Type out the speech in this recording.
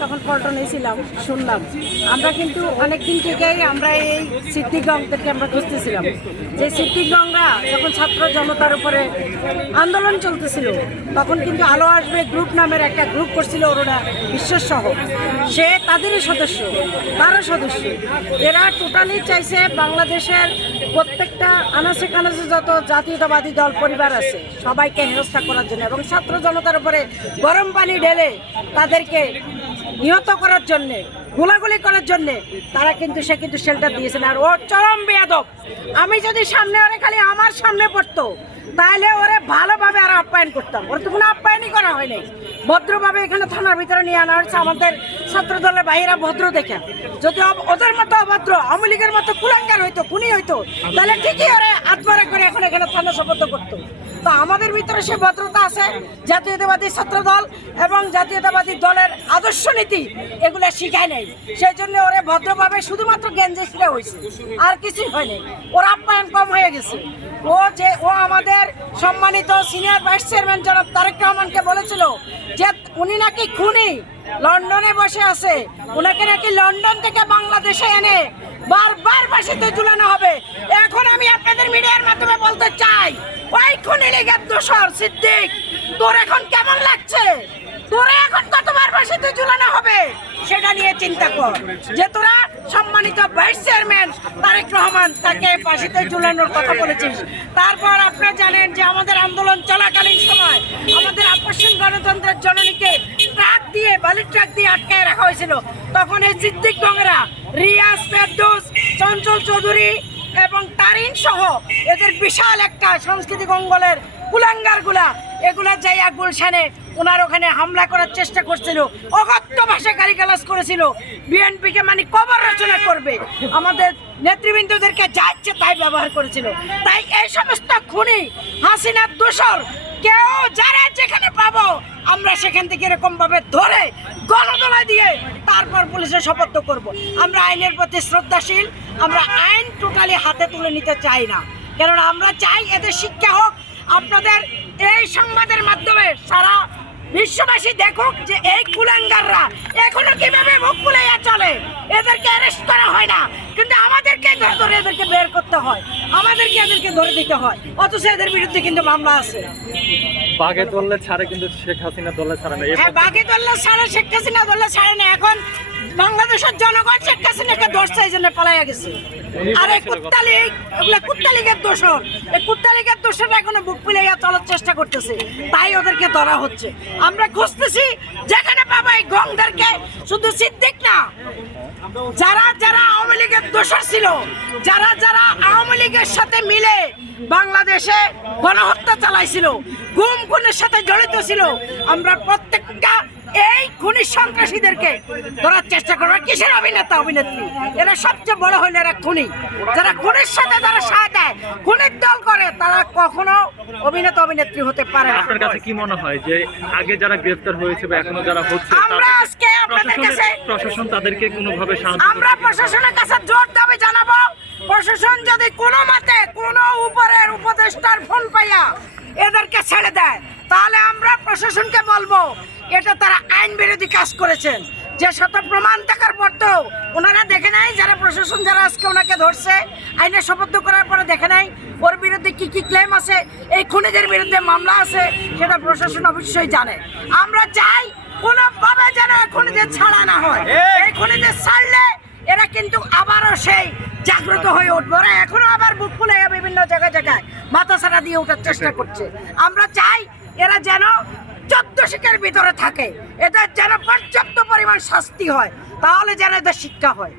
তখন পল্টনে ছিলাম শুনলাম। আমরা কিন্তু অনেকদিন থেকেই আমরা এই থেকে আমরা খুঁজতেছিলাম। যে সিদ্দিকগঞ্জরা যখন ছাত্র জনতার উপরে আন্দোলন চলতেছিল, তখন কিন্তু আলো আসবে গ্রুপ নামের একটা গ্রুপ করছিল অরুণা বিশ্বসহ সে তাদেরই সদস্য, তারও সদস্য। এরা টোটালি চাইছে বাংলাদেশের প্রত্যেকটা আনাচে কানাচে যত জাতীয়তাবাদী দল, পরিবার আছে, সবাইকে হেনস্থা করার জন্য এবং ছাত্র জনতার উপরে গরম পানি ঢেলে তাদেরকে নিহত করার জন্যে, গোলাগুলি করার জন্য, তারা কিন্তু সে কিন্তু শেল্টার দিয়েছেন। আর ও চরম বেয়াদব। আমি যদি সামনে ওরে খালি আমার সামনে পড়তো তাহলে ওরে ভালোভাবে আর আপ্যায়ন করতাম। ওর তো কোনো আপ্যায়নই করা হয়নি ভদ্রভাবে এখানে থানার ভিতরে নিয়ে আনা হয়েছে আমাদের ছাত্র দলের বাইরা ভদ্র দেখে। যদি ওদের মতো অভদ্র, আওয়ামী লীগের মতো কুলাঙ্গার হইতো, খুনি হইতো তাহলে ঠিকই ওরে আত্মরা করে এখন এখানে থানা শপথ করতো। তো আমাদের ভিতরে সে ভদ্রতা আছে, জাতীয়তাবাদী ছাত্র দল এবং জাতীয়তাবাদী দলের আদর্শ নীতি এগুলো শিখায় নাই। সেই জন্য ওরে ভদ্রভাবে শুধুমাত্র গেঞ্জে ছিঁড়ে হয়েছে। আর কিছুই হয়নি ওর আপ্যায়ন কম হয়ে গেছে। ও যে, ও আমাদের সম্মানিত সিনিয়র ভাইস চেয়ারম্যান জনাব তারেক রহমানকে বলেছিল যে, উনি নাকি খুনি, লন্ডনে বসে আছে। ওনাকে নাকি লন্ডন থেকে বাংলাদেশে এনে বারবার ফাঁসিতে ঝুলানো হবে। এখন আমি আপনাদের মিডিয়ার মাধ্যমে বলতে চাই ওই খুনি লীগের দোষর সিদ্দিক, তোর এখন কেমন লাগছে? তোরে এখন কতবার ফাঁসিতে ঝুলানো হবে? সেটা নিয়ে চিন্তা কর। যে তোরা সম্মানিত ভাইস চেয়ারম্যান তারেক রহমান তাকে ফাঁসিতে ঝুলানোর কথা বলেছিস। তারপর আপনারা জানেন যে আমাদের আন্দোলন চলাকালীন সময় আমাদের আকর্ষণ গণতন্ত্রের জননীকে ট্রাক দিয়ে বালি ট্রাক দিয়ে আটকায় রাখা হয়েছিল। তখন এই সিদ্দিক গঙ্গরা রিয়াজ ফেরদৌস, চঞ্চল চৌধুরী এবং তারিন সহ এদের বিশাল একটা সাংস্কৃতিক অঙ্গলের কুলাঙ্গারগুলা এগুলা যাইয়া গুলশানে ওনার ওখানে হামলা করার চেষ্টা করছিল, অগত্য ভাষায় গালিগালাজ করেছিল। বিএনপিকে মানে কবর রচনা করবে। আমাদের নেতৃবৃন্দদেরকে যা ইচ্ছে তাই ব্যবহার করেছিল। তাই এই সমস্ত খুনি, হাসিনার দোষর, কেউ যারা যেখানে পাবো, আমরা সেখান থেকে এরকমভাবে ধরে গণদোলা দিয়ে তারপর পুলিশের শপথ করব। আমরা আইনের প্রতি শ্রদ্ধাশীল, আমরা আইন টোটালি হাতে তুলে নিতে চাই না। কারণ আমরা চাই এদের শিক্ষা হোক, আপনাদের এই সংবাদের মাধ্যমে সারা বিশ্ববাসী দেখুক যে এই কুলাঙ্গাররা এখনও কীভাবে মুখ ফুলাইয়া চলে। এদেরকে অ্যারেস্ট করা হয় না, কিন্তু আমাদেরকে ধরে এদেরকে বের করতে হয়। আমাদেরকে এদেরকে ধরে দিতে হয়। অথচ এদের বিরুদ্ধে কিন্তু মামলা আছে। বাঘে দললে ছাড়ে কিন্তু শেখ হাসিনা দলে ছাড়ে না। হ্যাঁ দল্লা ছাড়ে শেখ হাসিনা ছাড়ে না। এখন বাংলাদেশের জনগণ শেখ হাসিনাকে ধরছে এই জন্য পালাইয়া গেছে। আর এই এগুলো কুত্তালিগের দোষর এই দোষরা এখনও বুক পিলাইয়া চলার চেষ্টা করতেছে। তাই ওদেরকে ধরা হচ্ছে। আমরা খুঁজতেছি যেখানে পাবো এই গংদেরকে। শুধু সিদ্দিক না যারা যারা আওয়ামী লীগের দোষর ছিল যারা যারা আওয়ামী লীগের সাথে মিলে বাংলাদেশে গণহত্যা চালাইছিল গুম খুনের সাথে জড়িত ছিল আমরা প্রত্যেকটা এই খুনি সন্ত্রাসীদেরকে ধরার চেষ্টা করব। কিসের অভিনেতা অভিনেত্রী? এরা সবচেয়ে বড় হইলে এরা খুনি। যারা খুনের সাথে যারা সায় দেয় খুনির দল করে তারা কখনো অভিনেতা অভিনেত্রী হতে পারে না। আপনার কাছে কি মনে হয় যে আগে যারা গ্রেফতার হয়েছে বা এখনও যারা হচ্ছে আমরা আজকে আপনাদের কাছে প্রশাসন তাদেরকে কোনোভাবে সাহায্য আমরা প্রশাসনের কাছে জোর দাবি জানাব প্রশাসন যদি কোনো মতে কোনো উপরের উপদেষ্টার ফোন পাইয়া এদেরকে ছেড়ে দেয় তাহলে আমরা প্রশাসনকে বলব এটা তারা আইন বিরোধী কাজ করেছেন। যে শত প্রমাণ থাকার পরতেও ওনারা দেখে নাই যারা প্রশাসন যারা আজকে ওনাকে ধরছে আইনে শপথ করার পরে দেখে নাই ওর বিরুদ্ধে কি কি ক্লেম আছে এই খুনিদের বিরুদ্ধে মামলা আছে সেটা প্রশাসন অবশ্যই জানে। আমরা চাই কোনোভাবে যেন খুনিদের ছাড়া না হয়। এই খুনিদের ছাড়লে এরা কিন্তু আবারও সেই জাগ্রত হয়ে উঠবে। ওরা এখনও আবার বুক ফুলে বিভিন্ন জায়গায় জায়গায় মাথা ছাড়া দিয়ে ওঠার চেষ্টা করছে। আমরা চাই এরা যেন চোদ্দ শিখের ভিতরে থাকে। এদের যেন পর্যাপ্ত পরিমাণ শাস্তি হয় তাহলে যেন এদের শিক্ষা হয়।